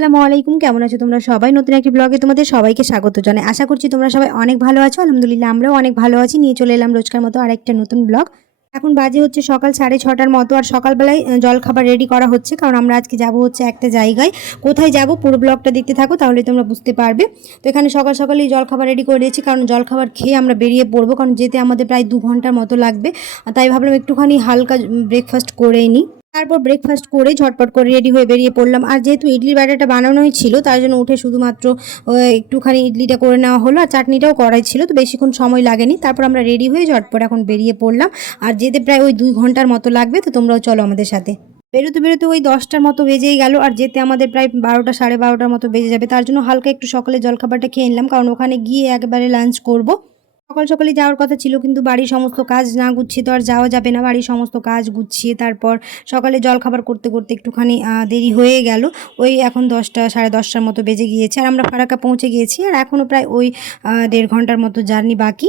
আসসালামু আলাইকুম, কেমন আছো তোমরা সবাই? নতুন একটি ব্লগে তোমাদের সবাইকে স্বাগত জানাই। আশা করছি তোমরা সবাই অনেক ভালো আছো। আলহামদুলিল্লাহ, আমরাও অনেক ভালো আছি। নিয়ে চলে এলাম রোজকার মতো আরেকটা নতুন ব্লগ এখন বাজে হচ্ছে সকাল সাড়ে ছটার মতো আর সকালবেলায় জলখাবার রেডি করা হচ্ছে। কারণ আমরা আজকে যাব হচ্ছে একটা জায়গায়। কোথায় যাব পুরো ব্লগটা দেখতে থাকো, তাহলে তোমরা বুঝতে পারবে। তো এখানে সকাল সকালেই জলখাবার রেডি করে দিয়েছি। কারণ জলখাবার খেয়ে আমরা বেরিয়ে পড়ব। কারণ যেতে আমাদের প্রায় দু ঘণ্টার মতো লাগবে। তাই ভাবলাম একটুখানি হালকা ব্রেকফাস্ট করেই নিই। তারপর ব্রেকফাস্ট করে ঝটপট করে রেডি হয়ে বেরিয়ে পড়লাম। আর যেহেতু ইডলির ব্যাটারটা বানানোই ছিল তার জন্য উঠে শুধুমাত্র একটুখানি ইডলিটা করে নেওয়া হলো। আর চাটনিটাও করাই ছিল, তো বেশিক্ষণ সময় লাগেনি। তারপর আমরা রেডি হয়ে ঝটপট এখন বেরিয়ে পড়লাম। আর যেতে প্রায় ওই দুই ঘণ্টার মতো লাগবে, তো তোমরাও চলো আমাদের সাথে। বেরোতে বেরোতে ওই দশটার মতো বেজেই গেল, আর যেতে আমাদের প্রায় বারোটা, সাড়ে বারোটার মতো বেজে যাবে। তার জন্য হালকা একটু সকালে জলখাবারটা খেয়ে নিলাম, কারণ ওখানে গিয়ে একবারে লাঞ্চ করব। সকাল সকালে যাওয়ার কথা ছিল, কিন্তু বাড়ির সমস্ত কাজ না গুছিয়ে তো আর যাওয়া যাবে না। বাড়ির সমস্ত কাজ গুছিয়ে তারপর সকালে জল খাবার করতে করতে একটুখানি দেরি হয়ে গেল। ওই এখন দশটা, সাড়ে দশটার মতো বেজে গিয়েছে আর আমরা ফারাকা পৌঁছে গিয়েছি। আর এখনও প্রায় ওই দেড় ঘণ্টার মতো জার্নি বাকি।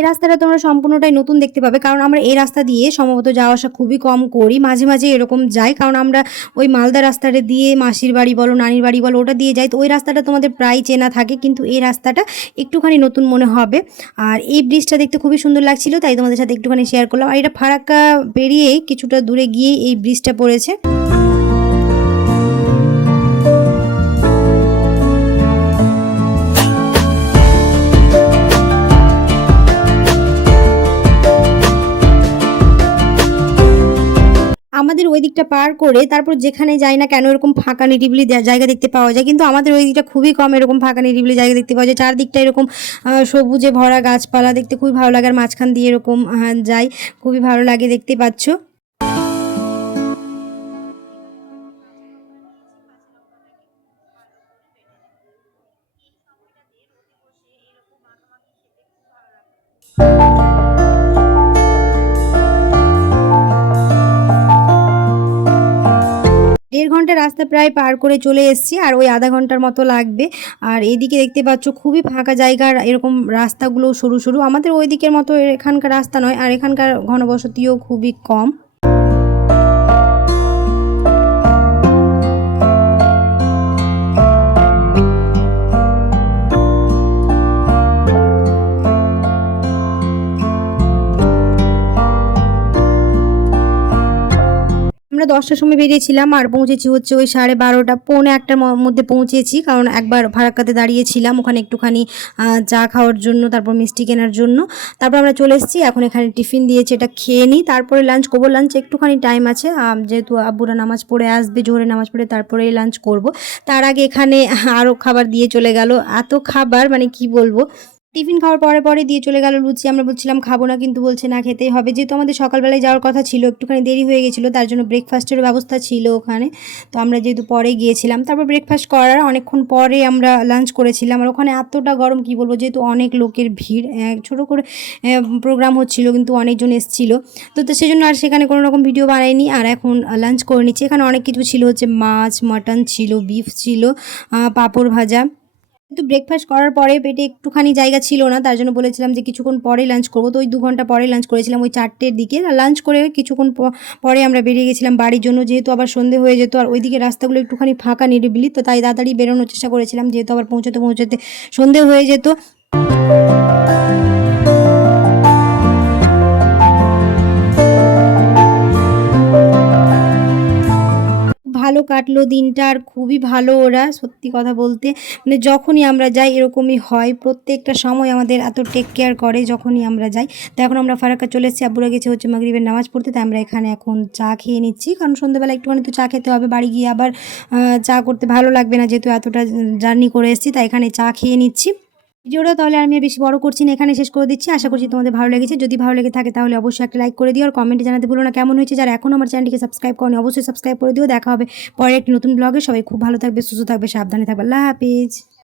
এই রাস্তাটা তোমরা সম্পূর্ণটাই নতুন দেখতে পাবে। কারণ আমরা এই রাস্তা দিয়ে সম্ভবত যাওয়া আসা খুবই কম করি। মাঝে মাঝে এরকম যাই। কারণ আমরা ওই মালদা রাস্তাটা দিয়ে মাসির বাড়ি বলো, নানির বাড়ি বলো, ওটা দিয়ে যাই। তো ওই রাস্তাটা তোমাদের প্রায় চেনা থাকে, কিন্তু এই রাস্তাটা একটুখানি নতুন মনে হবে। আর এই ব্রিজটা দেখতে খুবই সুন্দর লাগছিল, তাই তোমাদের সাথে একটুখানি শেয়ার করলাম। আর এটা ফারাক্কা পেরিয়ে কিছুটা দূরে গিয়ে এই ব্রিজটা পড়েছে। আমাদের ওই দিকটা পার করে তারপর যেখানে যাই না কেন এরকম ফাঁকা নিরিবিলি জায়গা দেখতে পাওয়া যায়। কিন্তু আমাদের ওই দিকটা খুবই কম এরকম ফাঁকা নিরিবিলি জায়গা দেখতে পাওয়া যায়। চারদিকটা এরকম সবুজে ভরা গাছপালা দেখতে খুবই ভালো লাগে। আর মাঝখান দিয়ে এরকম যায় খুবই ভালো লাগে দেখতে, পাচ্ছ? রাস্তা প্রায় পার করে চলে এসেছি, আর ওই আধা ঘণ্টার মতো লাগবে। আর এদিকে দেখতে পাচ্ছ খুবই ফাঁকা জায়গার এরকম রাস্তাগুলো সরু সরু। আমাদের ওই দিকের মতো এখানকার রাস্তা নয়, আর এখানকার ঘনবসতিও খুবই কম। আমরা দশটার সময় বেরিয়েছিলাম আর পৌঁছেছি হচ্ছে ওই সাড়ে বারোটা, পৌনে একটার মধ্যে পৌঁছেছি। কারণ একবার ফারাক্কাতে দাঁড়িয়েছিলাম ওখানে একটুখানি চা খাওয়ার জন্য, তারপর মিষ্টি কেনার জন্য। তারপর আমরা চলে এসেছি, এখন এখানে টিফিন দিয়েছে, এটা খেয়ে নিই। তারপরে লাঞ্চ করব লাঞ্চ একটুখানি টাইম আছে। যেহেতু আব্বুরা নামাজ পড়ে আসবে, জোহরে নামাজ পড়ে, তারপরে লাঞ্চ করব। তার আগে এখানে আরও খাবার দিয়ে চলে গেল। এত খাবার মানে কি বলব? টিফিন খাওয়ার পরে পরে দিয়ে চলে গেল লুচি। আমরা বলছিলাম, খাব না, কিন্তু বলছে না খেতেই হবে। যেহেতু আমাদের সকালবেলায় যাওয়ার কথা ছিল, একটুখানি দেরি হয়ে গেছিল, তার জন্য ব্রেকফাস্টেরও ব্যবস্থা ছিল ওখানে। তো আমরা যেহেতু পরে গিয়েছিলাম, তারপর ব্রেকফাস্ট করার অনেকক্ষণ পরে আমরা লাঞ্চ করেছিলাম। আর ওখানে এতটা গরম, কি বলব, যেহেতু অনেক লোকের ভিড় ছোটো করে প্রোগ্রাম হচ্ছিল, কিন্তু অনেকজন এসেছিল। তো তো সেজন্য আর সেখানে কোনো রকম ভিডিও বানাইনি। আর এখন লাঞ্চ করে নিচ্ছি। এখানে অনেক কিছু ছিল, হচ্ছে মাছ মাটন ছিল বিফ ছিল পাঁপড় ভাজা। কিন্তু ব্রেকফাস্ট করার পরে পেটে একটুখানি জায়গা ছিল না, তার জন্য বলেছিলাম যে কিছুক্ষণ পরে লাঞ্চ করব। তো ওই দু ঘণ্টা পরে লাঞ্চ করেছিলাম ওই চারটের দিকে। লাঞ্চ করে কিছুক্ষণ পরে আমরা বেরিয়ে গেছিলাম বাড়ির জন্য, যেহেতু আবার সন্ধে হয়ে যেত। আর ওইদিকে রাস্তাগুলো একটুখানি ফাঁকা নিরিবিলি, তো তাই তাড়াতাড়ি বেরোনোর চেষ্টা করেছিলাম, যেহেতু আবার পৌঁছতে পৌঁছতে সন্ধে হয়ে যেত। ভালো কাটলো দিনটা আর খুবই ভালো ওরা, সত্যি কথা বলতে। মানে যখনই আমরা যাই এরকমই হয়, প্রত্যেকটা সময় আমাদের এত টেক কেয়ার করে যখনই আমরা যাই। তো এখন আমরা ফারাক্কা চলে এসেছি, আব্বুরা গেছে হচ্ছে মাগরিবের নামাজ পড়তে, তাই আমরা এখানে এখন চা খেয়ে নিচ্ছি। কারণ সন্ধ্যেবেলা একটুখানি তো চা খেতে হবে, বাড়ি গিয়ে আবার চা করতে ভালো লাগবে না যেহেতু এতটা জার্নি করে এসেছি, তাই এখানে চা খেয়ে নিচ্ছি। ভিডিওটা তাহলে আমি বেশি বড় করছি না এখানে শেষ করে দিচ্ছি। আশা করছি তোমাদের ভালো লেগেছে। যদি ভালো লেগে থাকে তাহলে অবশ্যই একটা লাইক করে দিও আর কমেন্টে জানাতে ভুলো না কেমন হয়েছে। যারা এখন আমার চ্যানেলটিকে সাবস্ক্রাইব করেন, অবশ্যই সাবস্ক্রাইব করে দিও। দেখা হবে পরে একটি নতুন ব্লগে সবাই খুব ভালো থাকবে, সুস্থ থাকবে, সাবধানে থাকবে। আল্লাহ হাফিজ।